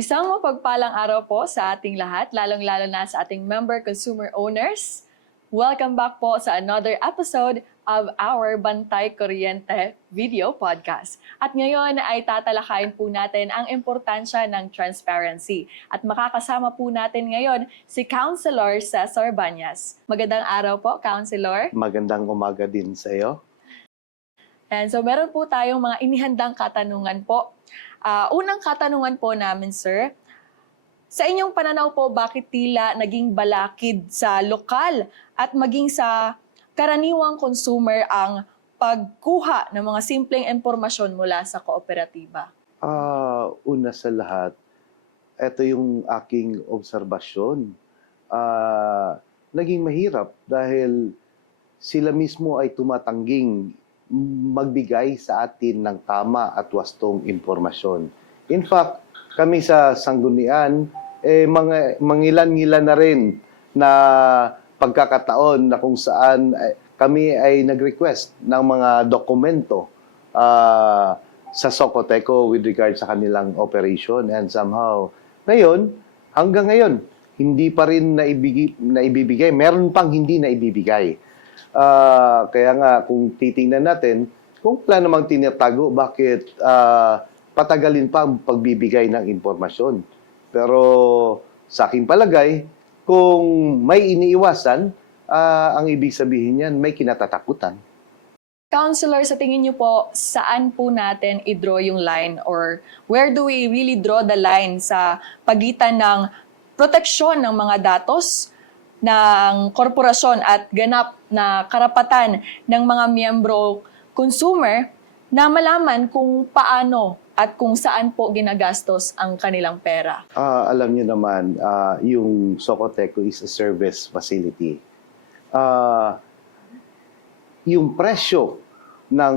Isang mapagpalang araw po sa ating lahat, lalong-lalo na sa ating member consumer owners. Welcome back po sa another episode of our Bantay Kuryente video podcast. At ngayon ay tatalakayin po natin ang importansya ng transparency. At makakasama po natin ngayon si Councilor Cesar Banyas. Magandang araw po, Councilor. Magandang umaga din sa iyo. And so meron po tayong mga inihandang katanungan po. Unang katanungan po namin, sir, sa inyong pananaw po, bakit tila naging balakid sa lokal at maging sa karaniwang consumer ang pagkuha ng mga simpleng impormasyon mula sa kooperatiba? Una sa lahat, ito yung aking obserbasyon. Naging mahirap dahil sila mismo ay tumatangging magbigay sa atin ng tama at wastong impormasyon. In fact, kami sa Sanggunian, mangilan-ngilan na rin na pagkakataon na kung saan kami ay nag-request ng mga dokumento sa Socoteco with regard sa kanilang operation, and somehow hanggang ngayon hindi pa rin naibibigay. Meron pang hindi naibibigay. Kaya nga kung titingnan natin, kung wala namang tinatago, bakit patagalin pa ang pagbibigay ng impormasyon? Pero sa aking palagay, kung may iniiwasan, ang ibig sabihin niyan, may kinatatakutan. Councilor, sa tingin niyo po, saan po natin i-draw yung line, or where do we really draw the line sa pagitan ng proteksyon ng mga datos ng korporasyon at ganap na karapatan ng mga miyembro consumer na malaman kung paano at kung saan po ginagastos ang kanilang pera? Alam niyo naman, yung Socoteco is a service facility. Yung presyo ng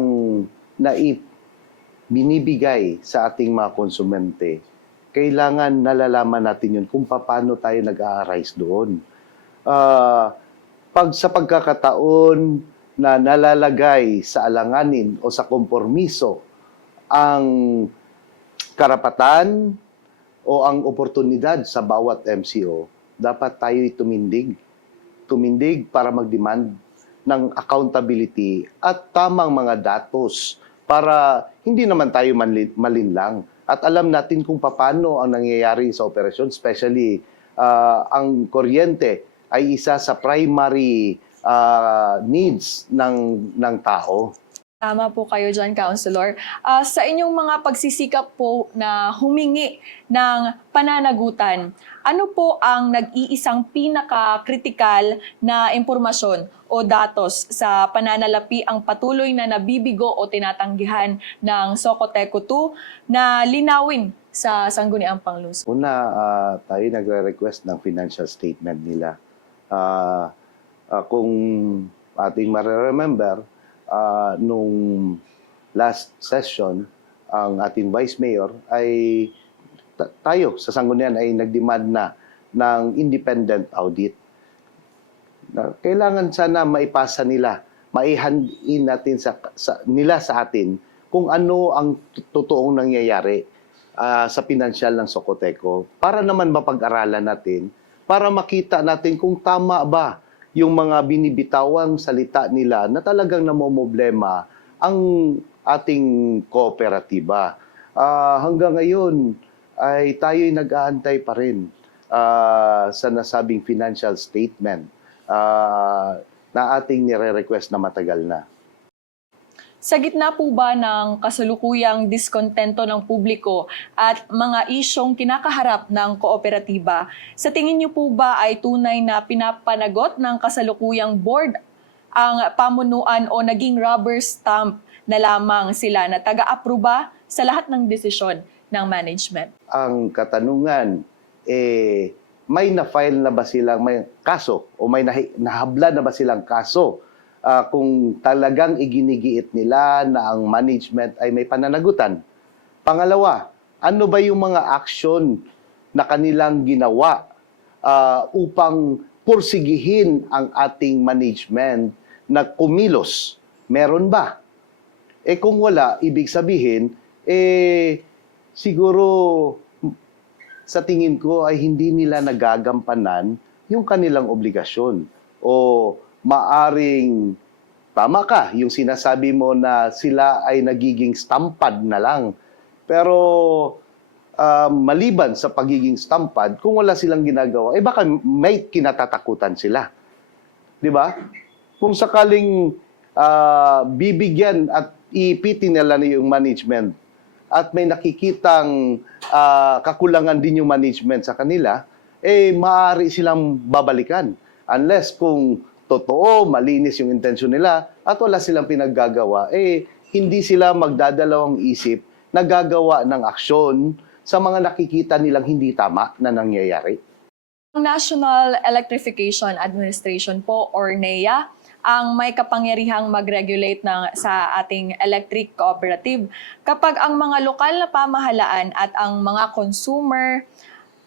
binibigay sa ating mga konsumente, kailangan nalalaman natin yun kung paano tayo nag-a-arise doon. Pag sa pagkakataon na nalalagay sa alanganin o sa kompormiso ang karapatan o ang oportunidad sa bawat MCO, dapat tayo'y tumindig. Tumindig para mag-demand ng accountability at tamang mga datos para hindi naman tayo malinlang. At alam natin kung paano ang nangyayari sa operasyon, especially ang kuryente ay isa sa primary needs ng tao. Tama po kayo dyan, Councilor. Sa inyong mga pagsisikap po na humingi ng pananagutan, ano po ang nag-iisang pinaka-kritikal na impormasyon o datos sa pananalapi ang patuloy na nabibigo o tinatanggihan ng Socoteco 2 na linawin sa Sangguniang Panglusod? Una, tayo nagre-request ng financial statement nila. Kung ating mareremember, nung last session, ang ating Vice Mayor ay tayo sa Sanggunian ay nag-demand na ng independent audit. Kailangan sana maipasa nila, maihandin natin nila sa atin kung ano ang totoong nangyayari sa pinansyal ng Socoteco para naman mapag-aralan natin, para makita natin kung tama ba yung mga binibitawang salita nila na talagang namomoblema ang ating kooperatiba. Hanggang ngayon ay tayo'y nag-aantay pa rin sa nasabing financial statement na ating nire-request na matagal na. Sa gitna po ba ng kasalukuyang diskontento ng publiko at mga isyong kinakaharap ng kooperatiba, sa tingin niyo po ba ay tunay na pinapanagot ng kasalukuyang board ang pamunuan o naging rubber stamp na lamang sila na taga-aproba sa lahat ng desisyon ng management? Ang katanungan, may na-file na ba silang may kaso o may nahabla na ba silang kaso? Kung talagang iginigiit nila na ang management ay may pananagutan. Pangalawa, ano ba yung mga aksyon na kanilang ginawa upang pursigihin ang ating management na kumilos? Meron ba? Kung wala, ibig sabihin, siguro sa tingin ko ay hindi nila nagagampanan yung kanilang obligasyon. O maaring, tama ka, yung sinasabi mo na sila ay nagiging stampad na lang. Pero maliban sa pagiging stampad, kung wala silang ginagawa, eh baka may kinatatakutan sila. Di ba? Kung sakaling bibigyan at iipitin nila na yung management at may nakikitang kakulangan din yung management sa kanila, eh maaari silang babalikan. Unless kung totoo, malinis yung intensyon nila at wala silang pinaggagawa, eh hindi sila magdadalawang isip na gagawa ng aksyon sa mga nakikita nilang hindi tama na nangyayari. Ang National Electrification Administration po or NEA ang may kapangyarihang mag-regulate sa ating electric cooperative. Kapag ang mga lokal na pamahalaan at ang mga consumer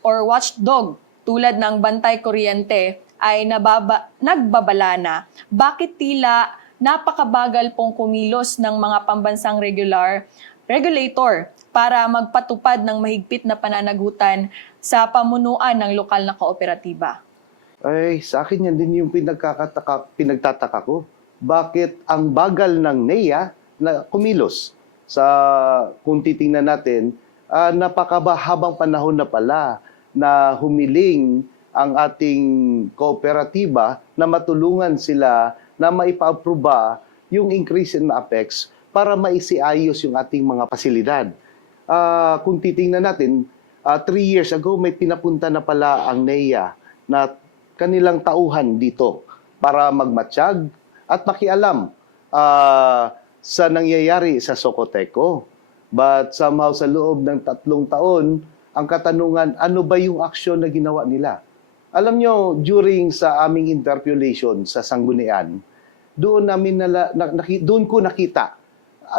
or watchdog tulad ng Bantay Kuryente ay nagbabala na, bakit tila napakabagal pong kumilos ng mga pambansang regulator para magpatupad ng mahigpit na pananagutan sa pamunuan ng lokal na kooperatiba? Ay, sa akin yan din yung pinagtataka ko. Bakit ang bagal ng NEA na kumilos? Kung titingnan natin, napakahabang panahon na pala na humiling ang ating kooperatiba na matulungan sila na maipa-aproba yung increase in APEX para maisiayos yung ating mga pasilidad. Kung titingnan natin, 3 years ago may pinapunta na pala ang NEA na kanilang tauhan dito para magmatsyag at makialam sa nangyayari sa Socoteco. But somehow sa loob ng 3 taon, ang katanungan, ano ba yung aksyon na ginawa nila? Alam nyo, during sa aming interpellation sa Sanggunian, doon ko nakita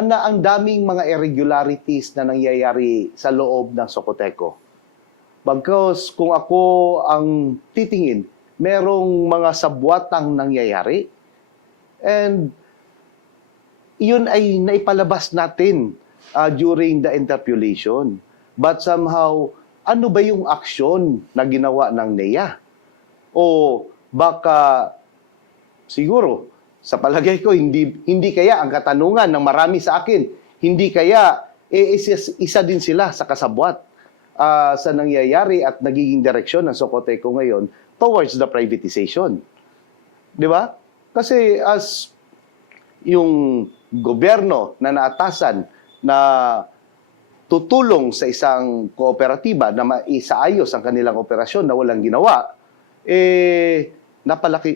na ang daming mga irregularities na nangyayari sa loob ng Socoteco. Bagkus kung ako ang titingin, merong mga sabwatang nangyayari. And yun ay naipalabas natin during the interpellation. But somehow, ano ba yung aksyon na ginawa ng NEA? O baka siguro, sa palagay ko, hindi kaya ang katanungan ng marami sa akin, hindi kaya isa din sila sa kasabwat sa nangyayari at nagiging direksyon ng Socoteco ngayon towards the privatization. Di ba? Kasi as yung gobyerno na naatasan na tutulong sa isang kooperatiba na maisaayos ang kanilang operasyon na walang ginawa,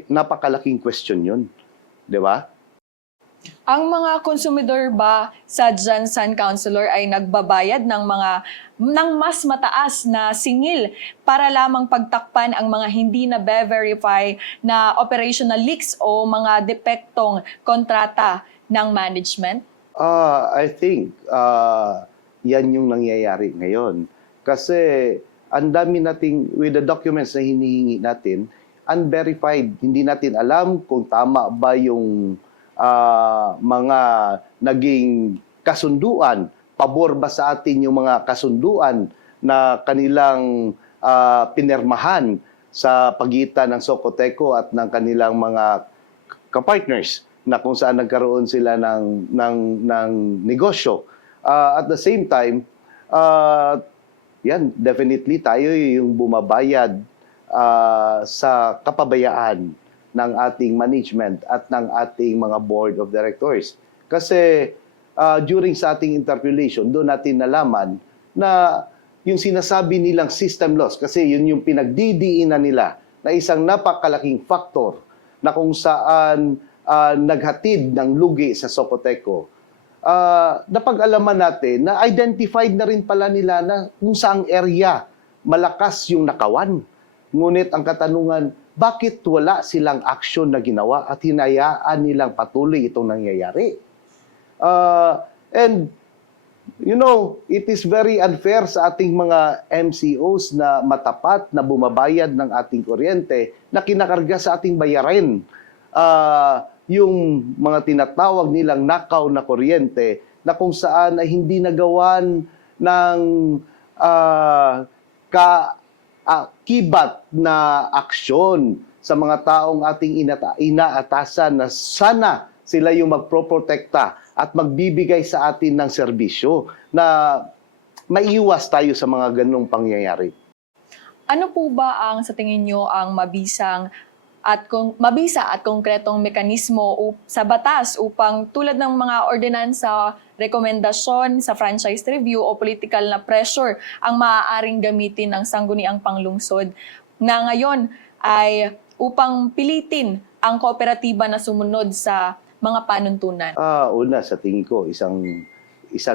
napakalaking question yun. Di ba? Ang mga konsumidor ba sa Jansan Councilor ay nagbabayad ng mas mataas na singil para lamang pagtakpan ang mga hindi na verify na operational leaks o mga depektong kontrata ng management? I think yan yung nangyayari ngayon. Kasi ang dami nating, with the documents na hinihingi natin, unverified. Hindi natin alam kung tama ba yung mga naging kasunduan, pabor ba sa atin yung mga kasunduan na kanilang pinirmahan sa pagitan ng Socoteco at ng kanilang mga kapartners na kung saan nagkaroon sila ng negosyo. At the same time, yan, definitely tayo yung bumabayad sa kapabayaan ng ating management at ng ating mga board of directors. Kasi during sa ating interpellation, doon natin nalaman na yung sinasabi nilang system loss, kasi yun yung pinagdidiinan nila na isang napakalaking factor na kung saan naghatid ng lugi sa Socoteco. Napag-alaman natin na identified na rin pala nila na kung saang area malakas yung nakawan. Ngunit ang katanungan, bakit wala silang aksyon na ginawa at hinayaan nilang patuloy itong nangyayari? And, you know, it is very unfair sa ating mga MCOs na matapat na bumabayad ng ating kuryente na kinakarga sa ating bayarin. Yung mga tinatawag nilang nakaw na kuryente na kung saan ay hindi nagawan ng kibat na aksyon sa mga taong ating inaatasan na sana sila yung magproprotekta at magbibigay sa atin ng serbisyo na maiiwas tayo sa mga ganong pangyayari. Ano po ba ang sa tingin nyo ang mabisa at konkretong mekanismo sa batas upang tulad ng mga ordinansa, rekomendasyon sa franchise review o political na pressure ang maaaring gamitin ng sangguniang panglungsod na ngayon ay upang pilitin ang kooperatiba na sumunod sa mga panuntunan? Una, sa tingin ko, isang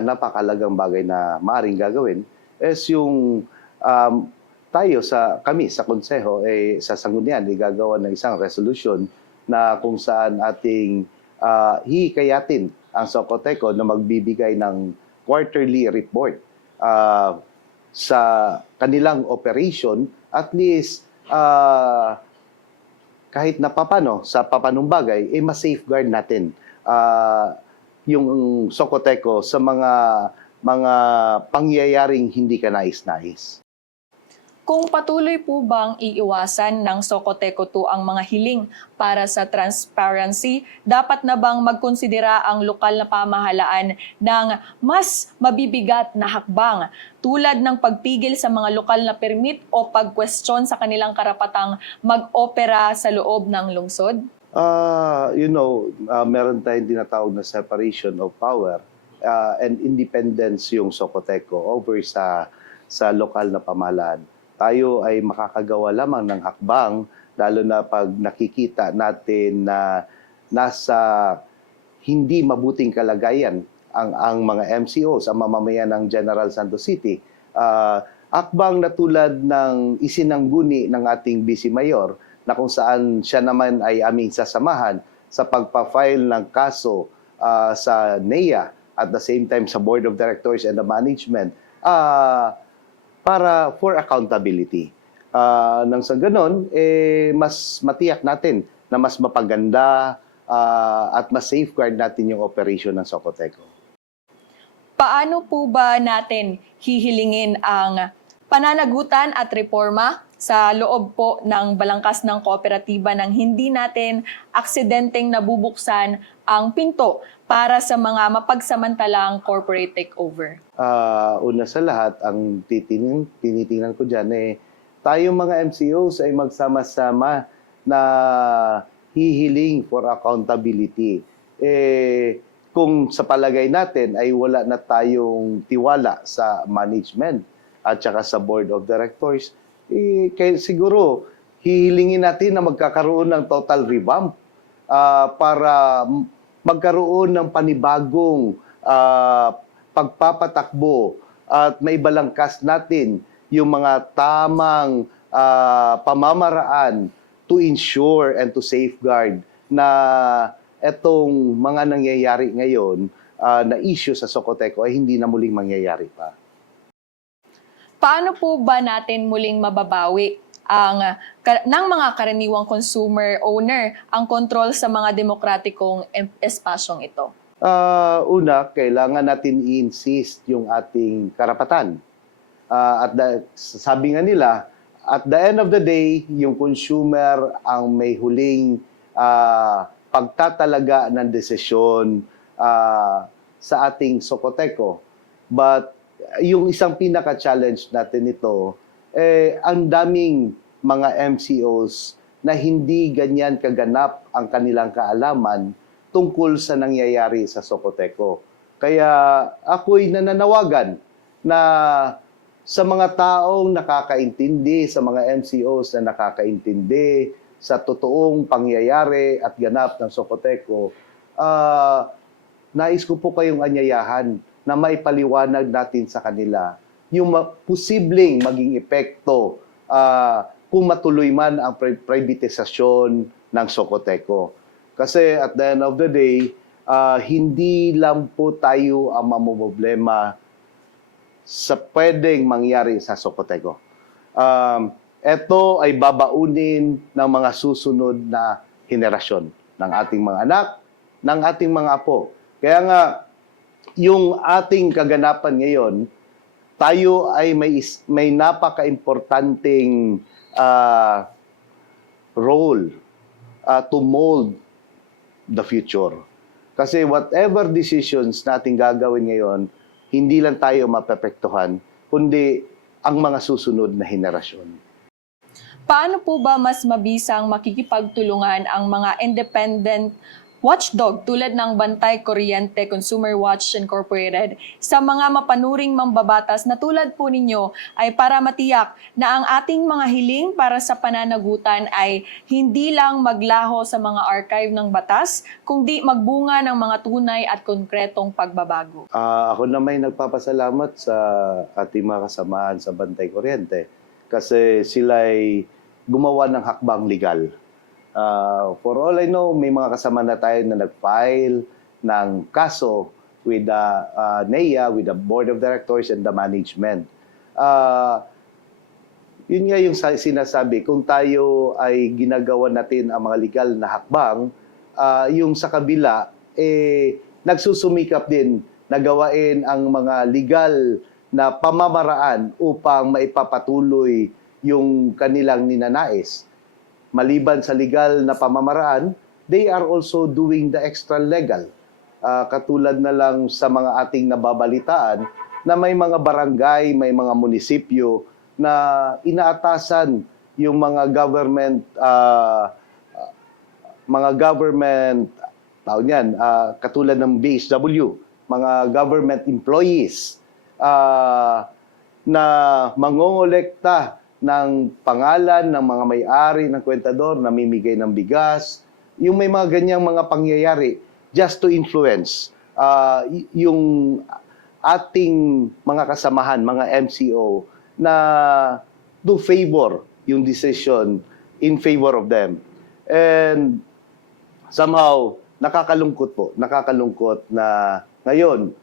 napakalagang bagay na maaaring gagawin is yung kami sa konseho sa sanggunian gagawa ng isang resolution na kung saan ating hihikayatin ang Socoteco na magbibigay ng quarterly report sa kanilang operation, at least kahit na papano sa papanong bagay ma-safeguard natin yung Socoteco sa mga pangyayaring hindi ka nais-nais. Kung patuloy po bang iiwasan ng Socoteco 2 ang mga hiling para sa transparency, dapat na bang magkonsidera ang lokal na pamahalaan ng mas mabibigat na hakbang tulad ng pagpigil sa mga lokal na permit o pagkwestiyon sa kanilang karapatang mag-opera sa loob ng lungsod? Meron tayong tinatawag na separation of power and independence yung Socoteco over sa lokal na pamahalaan. Tayo ay makakagawa lamang ng hakbang, lalo na pag nakikita natin na nasa hindi mabuting kalagayan ang mga MCOs, ang mamamayan ng General Santos City. Hakbang na tulad ng isinangguni ng ating Vice Mayor na kung saan siya naman ay aming sasamahan sa pagpa-file ng kaso sa NEA at the same time sa Board of Directors and the Management for accountability. Nang sa ganon, mas matiyak natin na mas mapaganda at mas safeguard natin yung operation ng Socoteco. Paano po ba natin hihilingin ang pananagutan at reforma sa loob po ng balangkas ng kooperatiba nang hindi natin aksidenteng nabubuksan ang pinto para sa mga mapagsamantalang corporate takeover? Una sa lahat, ang tinitingnan ko dyan tayong mga MCOs ay magsama-sama na hihiling for accountability. Kung sa palagay natin ay wala na tayong tiwala sa management at saka sa board of directors, kaya siguro hihilingin natin na magkakaroon ng total revamp para magkaroon ng panibagong pagpapatakbo at may balangkas natin yung mga tamang pamamaraan to ensure and to safeguard na etong mga nangyayari ngayon na issue sa Socoteco ay hindi na muling mangyayari pa. Paano po ba natin muling mababawi ng mga karaniwang consumer owner ang kontrol sa mga demokratikong espasyong ito? Una, kailangan natin i-insist yung ating karapatan. Sabi nga nila, at the end of the day, yung consumer ang may huling pagtatalaga ng desisyon sa ating Socoteco. But yung isang pinaka-challenge natin ito, ang daming mga MCOs na hindi ganyan kaganap ang kanilang kaalaman tungkol sa nangyayari sa Socoteco. Kaya ako'y nananawagan na sa mga taong nakakaintindi, sa mga MCOs na nakakaintindi sa totoong pangyayari at ganap ng Socoteco, nais ko po kayong anyayahan na maipaliwanag natin sa kanila yung posibleng maging epekto kung matuloy man ang privatisasyon ng Socoteco. Kasi at the end of the day, hindi lang po tayo ang mamumblema sa pwedeng mangyari sa Socoteco. Ito ay babaunin ng mga susunod na henerasyon ng ating mga anak, ng ating mga apo. Kaya nga, yung ating kaganapan ngayon tayo ay may napaka-importanting role to mold the future. Kasi whatever decisions natin gagawin ngayon, hindi lang tayo mapepektuhan, kundi ang mga susunod na henerasyon. Paano po ba mas mabisang makikipagtulungan ang mga independent watchdog tulad ng Bantay Kuryente Consumer Watch Incorporated sa mga mapanuring mambabatas na tulad po ninyo ay para matiyak na ang ating mga hiling para sa pananagutan ay hindi lang maglaho sa mga archive ng batas, kundi magbunga ng mga tunay at konkretong pagbabago? Ako na may nagpapasalamat sa ating mga kasamahan sa Bantay Kuryente kasi sila ay gumawa ng hakbang legal. For all I know, may mga kasama na tayo na nag-file ng kaso with the NEA, with the Board of Directors and the management. Yun nga yung sinasabi, kung tayo ay ginagawa natin ang mga legal na hakbang, yung sa kabila, nagsusumikap din na gawain ang mga legal na pamamaraan upang maipapatuloy yung kanilang ninanais. Maliban sa legal na pamamaraan, they are also doing the extra legal. Katulad na lang sa mga ating nababalitaan na may mga barangay, may mga munisipyo na inaatasan yung mga government tao niyan, katulad ng BHW, mga government employees na mangongolekta ng pangalan ng mga may-ari ng kwentador, namimigay ng bigas, yung may mga ganyang mga pangyayari just to influence yung ating mga kasamahan, mga MCO, na to favor yung decision in favor of them. And somehow, nakakalungkot na ngayon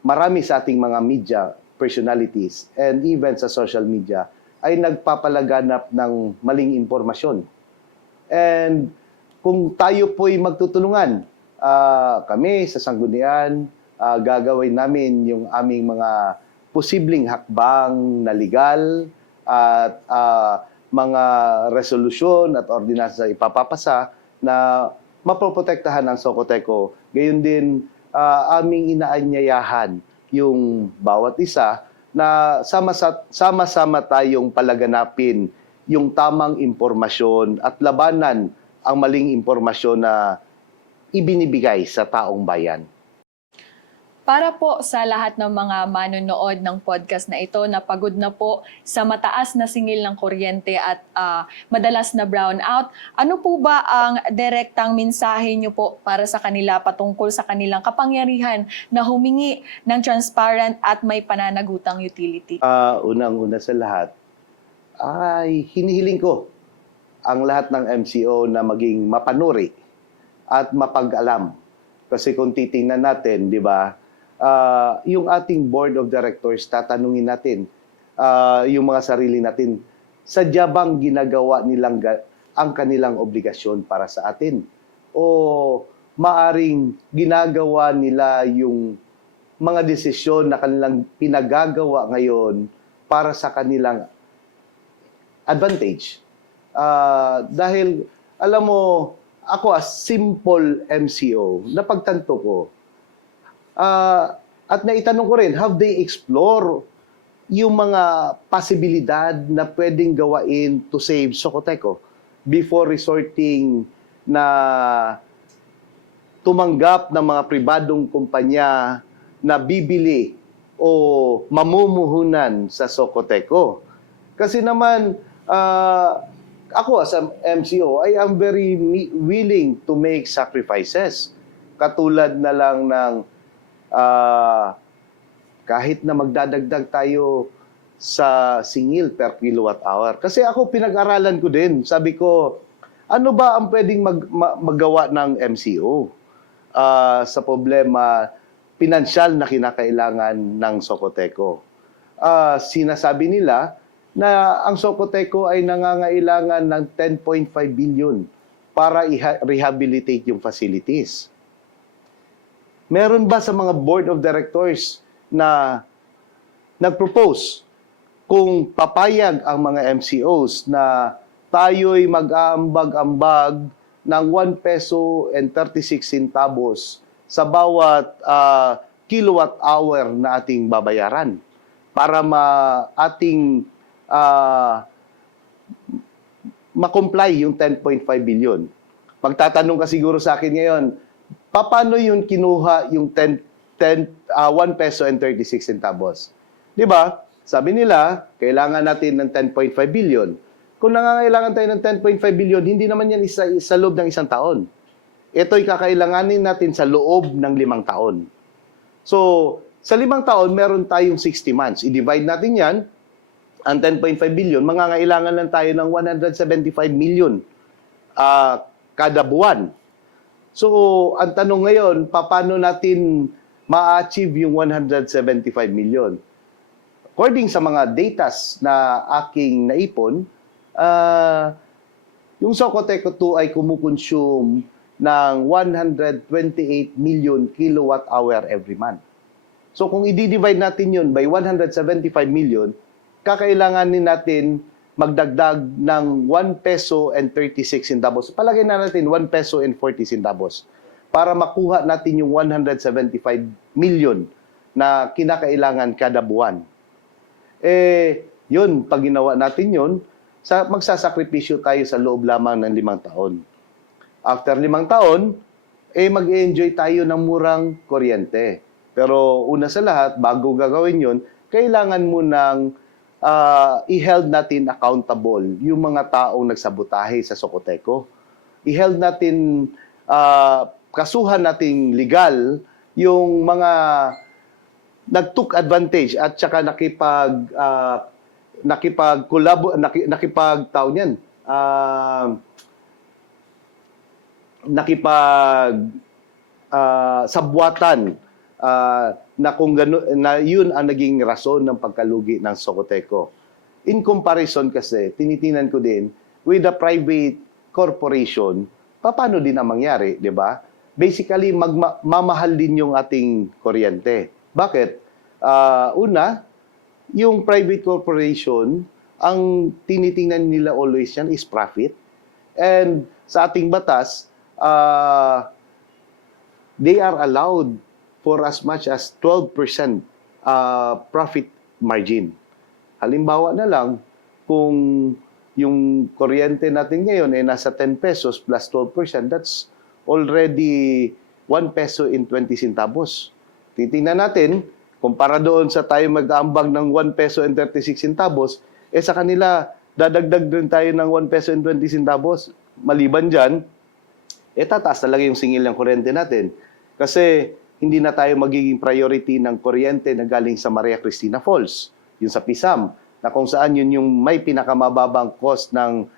marami sa ating mga media personalities and even sa social media ay nagpapalaganap ng maling impormasyon. And kung tayo po'y magtutulungan, kami sa Sanggunian, gagawin namin yung aming mga posibleng hakbang na legal at mga resolusyon at ordinansa ipapapasa na mapoprotektahan ng Socoteco. Gayon din, aming inaanyayahan yung bawat isa na sama-sama tayong palaganapin yung tamang impormasyon at labanan ang maling impormasyon na ibinibigay sa taong bayan. Para po sa lahat ng mga manonood ng podcast na ito na pagod na po sa mataas na singil ng kuryente at madalas na brownout, ano po ba ang direktang mensahe niyo po para sa kanila patungkol sa kanilang kapangyarihan na humingi ng transparent at may pananagutang utility? Unang-una sa lahat, ay hinihiling ko ang lahat ng MCO na maging mapanuri at mapag-alam. Kasi kung titingnan natin, di ba, yung ating board of directors, tatanungin natin yung mga sarili natin, sadya bang ginagawa nilang ang kanilang obligasyon para sa atin? O maaring ginagawa nila yung mga desisyon na kanilang pinagagawa ngayon para sa kanilang advantage? Dahil, alam mo, ako as simple MCO, napagtanto ko, at naitanong ko rin, have they explore yung mga posibilidad na pwedeng gawain to save Socoteco before resorting na tumanggap ng mga pribadong kumpanya na bibili o mamumuhunan sa Socoteco? Kasi naman, ako as an MCO, I am very willing to make sacrifices. Katulad na lang ng kahit na magdadagdag tayo sa singil per kilowatt hour. Kasi ako pinag-aralan ko din. Sabi ko, ano ba ang pwedeng magawa ng MCO sa problema pinansyal na kinakailangan ng Socoteco? Sinasabi nila na ang Socoteco ay nangangailangan ng 10.5 billion para i-rehabilitate yung facilities. Meron ba sa mga board of directors na nag-propose kung papayag ang mga MCOs na tayo'y mag-aambag-ambag ng 1 peso and 36 centavos sa bawat kilowatt hour na ating babayaran para ating ma-comply yung 10.5 billion. Magtatanong ka siguro sa akin ngayon, paano yun kinuha yung 1 peso and 36 centavos? Di ba? Sabi nila, kailangan natin ng 10.5 billion. Kung nangangailangan tayo ng 10.5 billion, hindi naman yan sa loob ng isang taon. Ito'y kakailanganin natin sa loob ng 5 taon. So, sa 5 taon, meron tayong 60 months. I-divide natin yan, ang 10.5 billion, mangangailangan lang tayo ng 175 million kada buwan. So, ang tanong ngayon, paano natin ma-achieve yung 175 million? According sa mga datas na aking naipon, yung Socoteco 2 ay kumukonsume ng 128 million kilowatt hour every month. So kung i-divide natin yun by 175 million, kakailanganin natin magdagdag ng 1 peso and 36 centavos. Palagay na natin 1 peso and 40 centavos para makuha natin yung 175 million na kinakailangan kada buwan. Yun, pag ginawa natin yun, magsasakripisyo tayo sa loob lamang ng 5 taon. After 5 taon, mag-enjoy tayo ng murang kuryente. Pero una sa lahat, bago gagawin yun, kailangan mo nang i-held natin accountable yung mga taong nagsabotahe sa Socoteco. I-held natin, kasuhan nating legal yung mga nag-took advantage at saka sabwatan na kung na yun ang naging rason ng pagkalugi ng Socoteco. In comparison kasi, tinitingnan ko din, with a private corporation, paano din ang mangyari, di ba? Basically, mamahal din yung ating kuryente. Bakit? Una, yung private corporation, ang tinitingnan nila always yan is profit. And sa ating batas, they are allowed for as much as 12% profit margin. Halimbawa na lang, kung yung kuryente natin ngayon ay nasa 10 pesos plus 12%, that's already 1 peso in 20 centavos. Titingnan natin, kumpara doon sa tayo mag-aambag ng 1 peso and 36 centavos, sa kanila, dadagdag din tayo ng 1 peso and 20 centavos. Maliban dyan, tataas talaga yung singil ng kuryente natin. Kasi hindi na tayo magiging priority ng kuryente na galing sa Maria Cristina Falls, yung sa Pisam, na kung saan yun yung may pinakamababang cost ng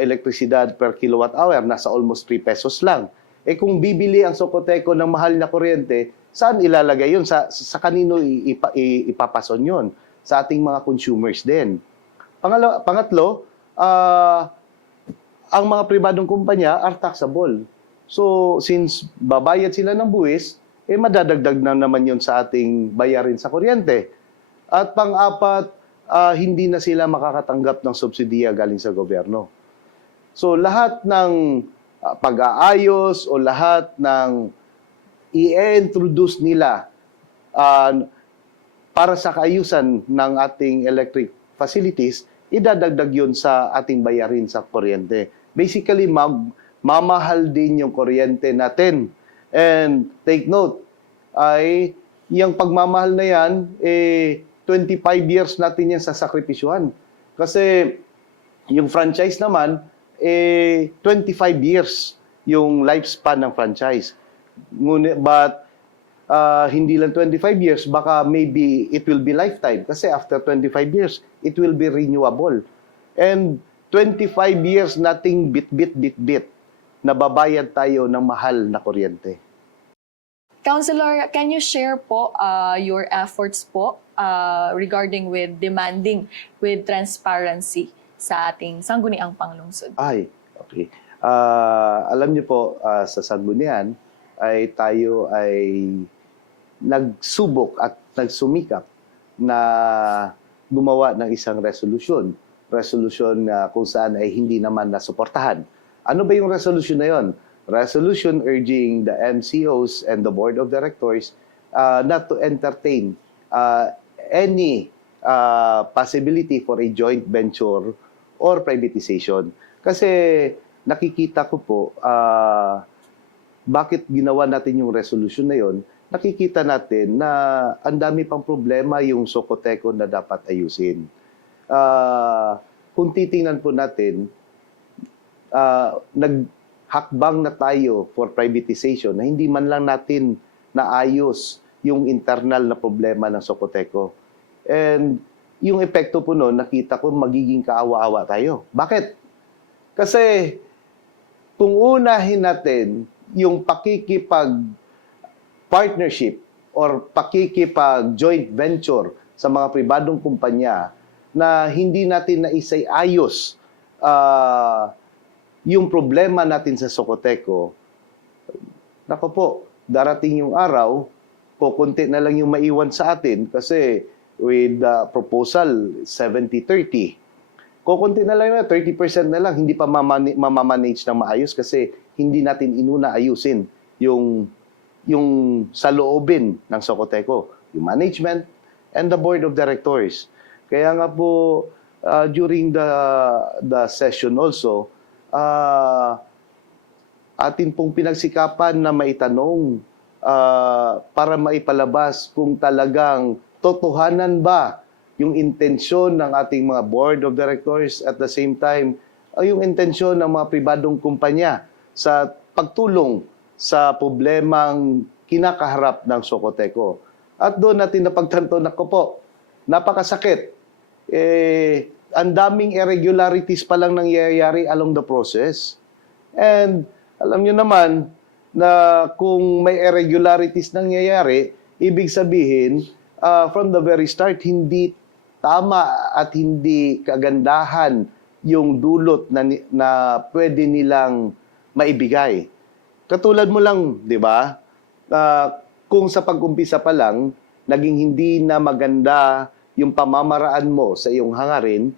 elektrisidad per kilowatt hour, nasa almost 3 pesos lang. Kung bibili ang Socoteco ng mahal na kuryente, saan ilalagay yun? Sa kanino ipapason yun? Sa ating mga consumers din. Pangatlo, ang mga pribadong kumpanya are taxable. So, since babayad sila ng buwis, madadagdag na naman yun sa ating bayarin sa kuryente. At pang-apat, hindi na sila makakatanggap ng subsidiya galing sa gobyerno. So, lahat ng pag-aayos o lahat ng i-introduce nila para sa kaayusan ng ating electric facilities, idadagdag yun sa ating bayarin sa kuryente. Basically, mamahal din yung kuryente natin. And take note, ay yung pagmamahal na yan, 25 years natin yan sa sakripisyuhan. Kasi yung franchise naman, 25 years yung lifespan ng franchise. But hindi lang 25 years, baka maybe it will be lifetime. Kasi after 25 years, it will be renewable. And 25 years nating bit nababayad tayo ng mahal na kuryente. Councilor, can you share po your efforts po regarding with demanding with transparency sa ating sangguniang panglungsod? Okay. Alam niyo po, sa sanggunian, tayo ay nagsubok at nagsumikap na gumawa ng isang resolution. Resolution na kung saan ay hindi naman nasuportahan. Ano ba yung resolution na yon? Resolution urging the MCOs and the Board of Directors not to entertain any possibility for a joint venture or privatization. Kasi nakikita ko po, bakit ginawa natin yung resolution na yon? Nakikita natin na ang dami pang problema yung Socoteco na dapat ayusin. Kung titingnan po natin, naghakbang na tayo for privatization na hindi man lang natin naayos yung internal na problema ng Socoteco. And yung epekto po noon, nakita ko magiging kaawa-awa tayo. Bakit? Kasi kung unahin natin yung pakikipag-partnership or pakikipag-joint venture sa mga pribadong kumpanya na hindi natin naisay ayos yung problema natin sa Socoteco, nako po, darating yung araw, kukunti na lang yung maiwan sa atin kasi with the proposal 70-30, kukunti na lang, 30% na lang, hindi pa mamamanage ng maayos kasi hindi natin inuna ayusin yung sa loobin ng Socoteco, yung management and the board of directors. Kaya nga po, during the session also, atin pong pinagsikapan na maitanong para maipalabas kung talagang totohanan ba yung intensyon ng ating mga board of directors at the same time, yung intensyon ng mga pribadong kumpanya sa pagtulong sa problemang kinakaharap ng Socoteco. At doon natin napagtanto na po, napakasakit. Ang daming irregularities pa lang nangyayari along the process. And alam nyo naman na kung may irregularities nangyayari, ibig sabihin, from the very start, hindi tama at hindi kagandahan yung dulot na pwede nilang maibigay. Katulad mo lang, di ba? Kung sa pag-umpisa pa lang, naging hindi na maganda yung pamamaraan mo sa iyong hangarin,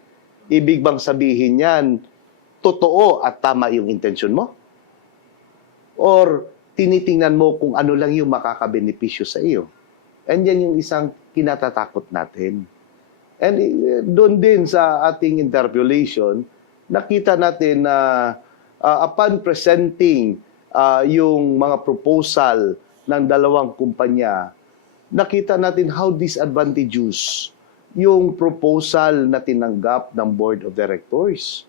ibig bang sabihin yan, totoo at tama yung intensyon mo? Or tinitingnan mo kung ano lang yung makakabenepisyo sa iyo? And yan yung isang kinatatakot natin. And doon din sa ating interpolation, nakita natin na upon presenting yung mga proposal ng dalawang kumpanya, nakita natin how disadvantageous yung proposal na tinanggap ng Board of Directors.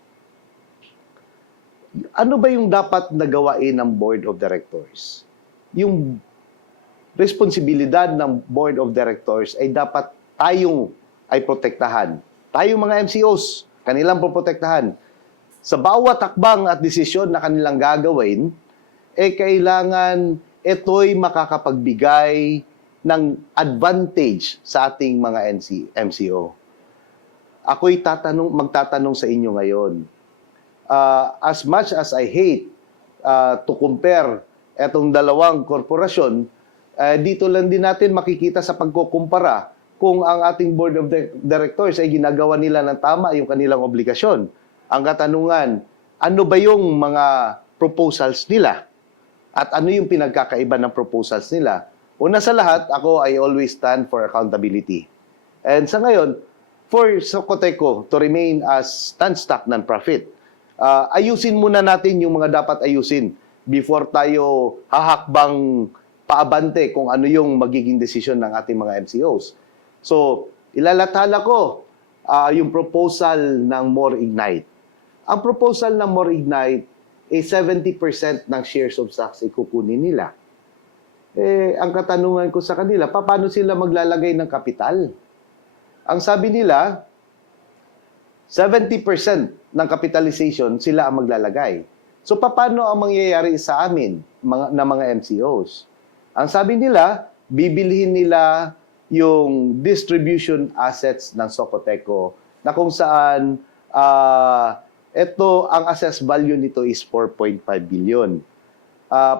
Ano ba yung dapat na gawain ng Board of Directors? Yung responsibilidad ng Board of Directors ay dapat tayong ay protektahan. Tayong mga MCOs, kanilang poprotektahan. Sa bawat hakbang at desisyon na kanilang gagawin, kailangan ito'y makakapagbigay ng advantage sa ating mga MCO. Ako'y magtatanong sa inyo ngayon. As much as I hate to compare etong dalawang korporasyon, dito lang din natin makikita sa pagkukumpara kung ang ating board of directors ay ginagawa nila ng tama yung kanilang obligasyon. Ang katanungan, ano ba yung mga proposals nila? At ano yung pinagkakaiba ng proposals nila? Una sa lahat, ako, I always stand for accountability. And sa ngayon, for Socoteco to remain as stand-stock non-profit, ayusin muna natin yung mga dapat ayusin before tayo hahakbang paabante kung ano yung magiging desisyon ng ating mga MCOs. So, ilalathala ko yung proposal ng More Ignite. Ang proposal ng More Ignite, 70% ng shares of stocks ikukunin nila. Ang katanungan ko sa kanila, paano sila maglalagay ng kapital? Ang sabi nila, 70% ng capitalization sila ang maglalagay. So, paano ang mangyayari sa amin, na mga MCOs? Ang sabi nila, bibilhin nila yung distribution assets ng Socoteco na kung saan ang assessed value nito is 4.5 billion.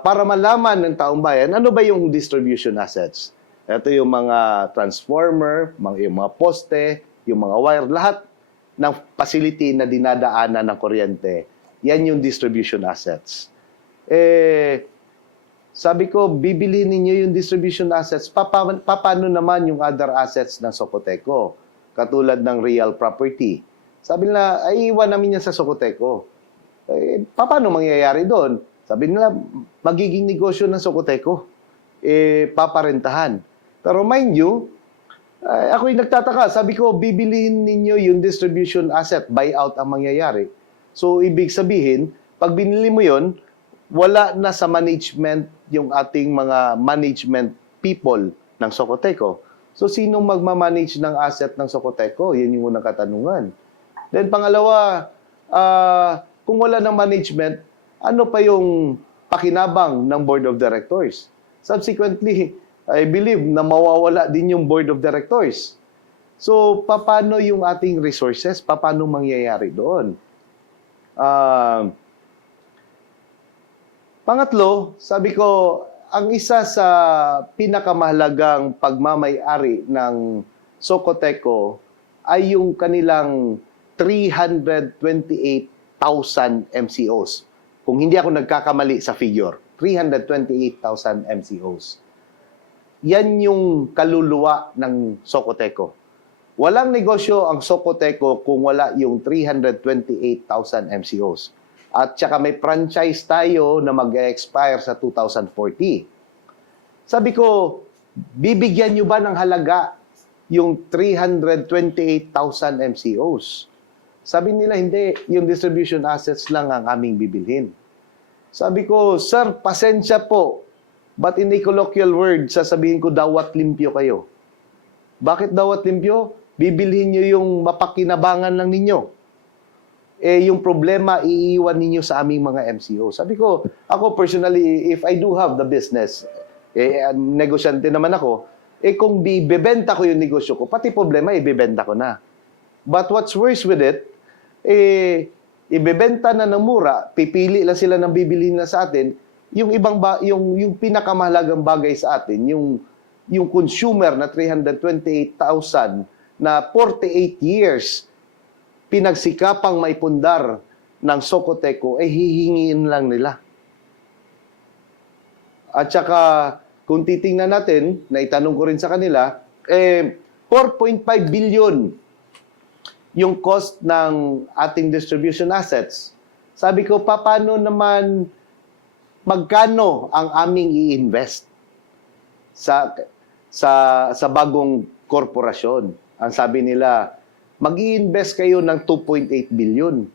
Para malaman ng taong bayan, ano ba yung distribution assets? Ito yung mga transformer, yung mga poste, yung mga wire, lahat ng facility na dinadaanan ng kuryente, yan yung distribution assets. Sabi ko, bibili ninyo yung distribution assets, paano naman yung other assets ng Socoteco? Katulad ng real property. Sabi nila, ay iwan namin yan sa Socoteco. Paano mangyayari doon? Sabi nila, magiging negosyo ng Socoteco. Paparentahan. Pero mind you, ako'y nagtataka. Sabi ko, bibilihin ninyo yung distribution asset, buyout ang mangyayari. So, ibig sabihin, pag binili mo yon, wala na sa management yung ating mga management people ng Socoteco. So, sinong magmamanage ng asset ng Socoteco? Yan yung unang katanungan. Then, pangalawa, kung wala ng management, ano pa yung pakinabang ng board of directors? Subsequently, I believe na mawawala din yung board of directors. So, paano yung ating resources? Paano mangyayari doon? Pangatlo, sabi ko, ang isa sa pinakamahalagang pagmamay-ari ng Socoteco ay yung kanilang 328,000 MCOs. Kung hindi ako nagkakamali sa figure, 328,000 MCOs. Yan yung kaluluwa ng Socoteco. Walang negosyo ang Socoteco kung wala yung 328,000 MCOs. At saka may franchise tayo na mag-expire sa 2040. Sabi ko, bibigyan nyo ba ng halaga yung 328,000 MCOs? Sabi nila, hindi. Yung distribution assets lang ang aming bibilhin. Sabi ko, sir, pasensya po. But in a colloquial word, sasabihin ko, dawat limpyo kayo. Bakit dawat limpyo? Bibilhin nyo yung mapakinabangan lang ninyo. Yung problema, iiwan ninyo sa aming mga MCO. Sabi ko, ako personally, if I do have the business, negosyante naman ako, kung bibenta ko yung negosyo ko, pati problema, ibibenta ko na. But what's worse with it, ibebenta na ng mura, pipili lang sila ng bibilhin na sa atin, yung yung pinakamahalagang bagay sa atin, yung consumer na 328,000 na 48 years pinagsikapang maipundar ng Socoteco, hihingiin lang nila. At saka, kung titingnan natin, na itanong ko rin sa kanila, 4.5 billion yung cost ng ating distribution assets. Sabi ko, paano naman magkano ang aming i-invest sa bagong korporasyon? Ang sabi nila, mag-i-invest kayo ng 2.8 billion.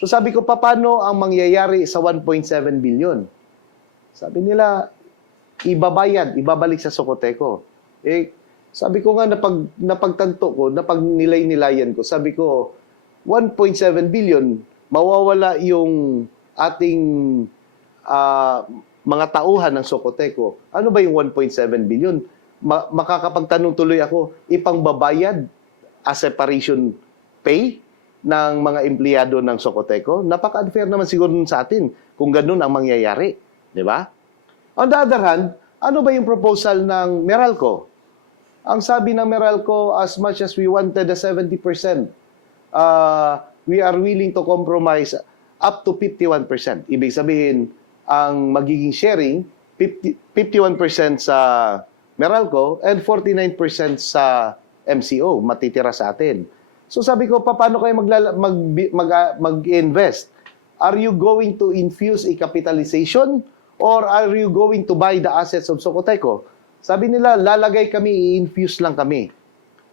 So sabi ko, paano ang mangyayari sa 1.7 billion? Sabi nila, ibabalik sa Socoteco. Sabi ko nga, napagtanto ko, napagnilay-nilayan ko, sabi ko, 1.7 billion, mawawala yung ating mga tauhan ng Socoteco. Ano ba yung 1.7 billion? Makakapagtanong tuloy ako, ipangbabayad as separation pay ng mga empleyado ng Socoteco? Napaka-unfair naman siguro sa atin kung ganun ang mangyayari. Di ba? On the other hand, ano ba yung proposal ng Meralco? Ang sabi ng Meralco, as much as we wanted a 70%, we are willing to compromise up to 51%. Ibig sabihin, ang magiging sharing, 51% sa Meralco and 49% sa MCO, matitira sa atin. So sabi ko, paano kayo mag-invest? Are you going to infuse a capitalization or are you going to buy the assets of Socoteco? Sabi nila, lalagay kami, i-infuse lang kami.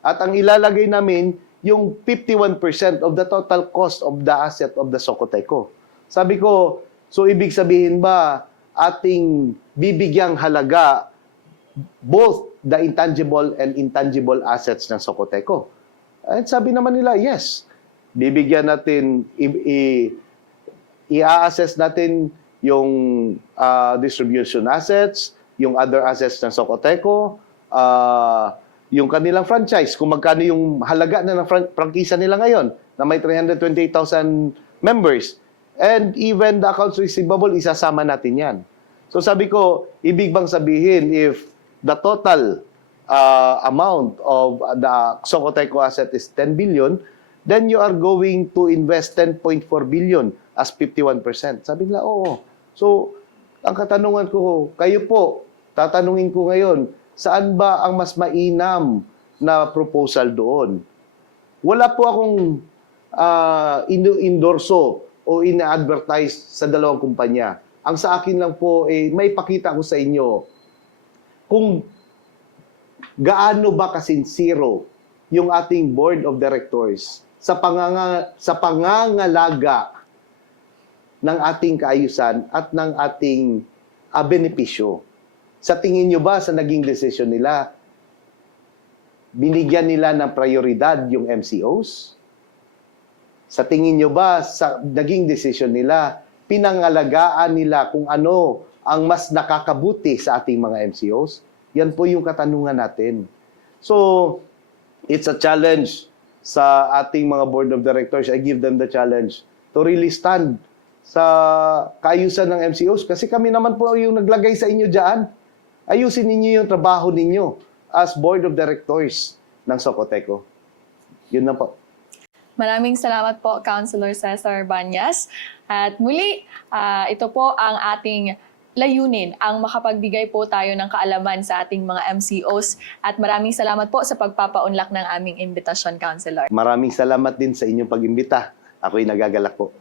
At ang ilalagay namin, yung 51% of the total cost of the asset of the Socoteco. Sabi ko, so ibig sabihin ba, ating bibigyang halaga both the intangible and intangible assets ng Socoteco? At sabi naman nila, yes. Bibigyan natin, i-assess natin yung distribution assets, yung other assets ng Socoteco, yung kanilang franchise, kung magkano yung halaga na ng prangkisa nila ngayon, na may 328,000 members. And even the accounts receivable, isasama natin yan. So sabi ko, ibig bang sabihin, if the total amount of the Socoteco asset is 10 billion, then you are going to invest 10.4 billion as 51%. Sabi nila, oo. So, ang katanungan ko, kayo po, tatanungin ko ngayon, saan ba ang mas mainam na proposal doon? Wala po akong endorso o ina-advertise sa dalawang kumpanya. Ang sa akin lang po, may pakita ko sa inyo kung gaano ba kasinsiro yung ating board of directors sa pangangalaga ng ating kaayusan at ng ating benepisyo. Sa tingin nyo ba sa naging desisyon nila, binigyan nila ng prioridad yung MCOs? Sa tingin nyo ba sa naging desisyon nila, pinangalagaan nila kung ano ang mas nakakabuti sa ating mga MCOs? Yan po yung katanungan natin. So, it's a challenge sa ating mga board of directors. I give them the challenge to really stand sa kaayusan ng MCOs kasi kami naman po yung naglagay sa inyo dyan. Ayusin ninyo yung trabaho ninyo as board of directors ng Socoteco. Yun na po. Maraming salamat po, Councilor Cesar Banyas. At muli, ito po ang ating layunin, ang makapagbigay po tayo ng kaalaman sa ating mga MCOs. At maraming salamat po sa pagpapaunlak ng aming imbitasyon, Councilor. Maraming salamat din sa inyong pag-imbita. Ako'y nagagalak po.